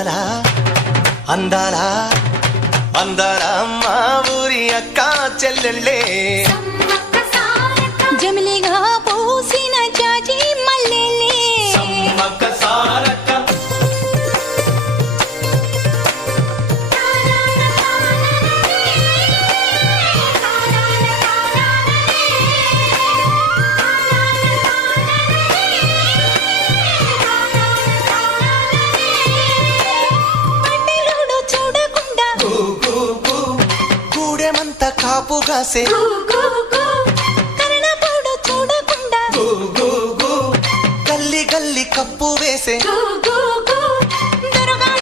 అందాల అందాల అందాల మా ఊరి అక్క చెల్లెళ్ళే జమిలిగా పూసిన జాజి మల్లెలే సమ్మక్క సారక్క గూడెమంత కాపుగాసే కరణపోడు చూడకుండా గల్లి గల్లి కప్పు వేసే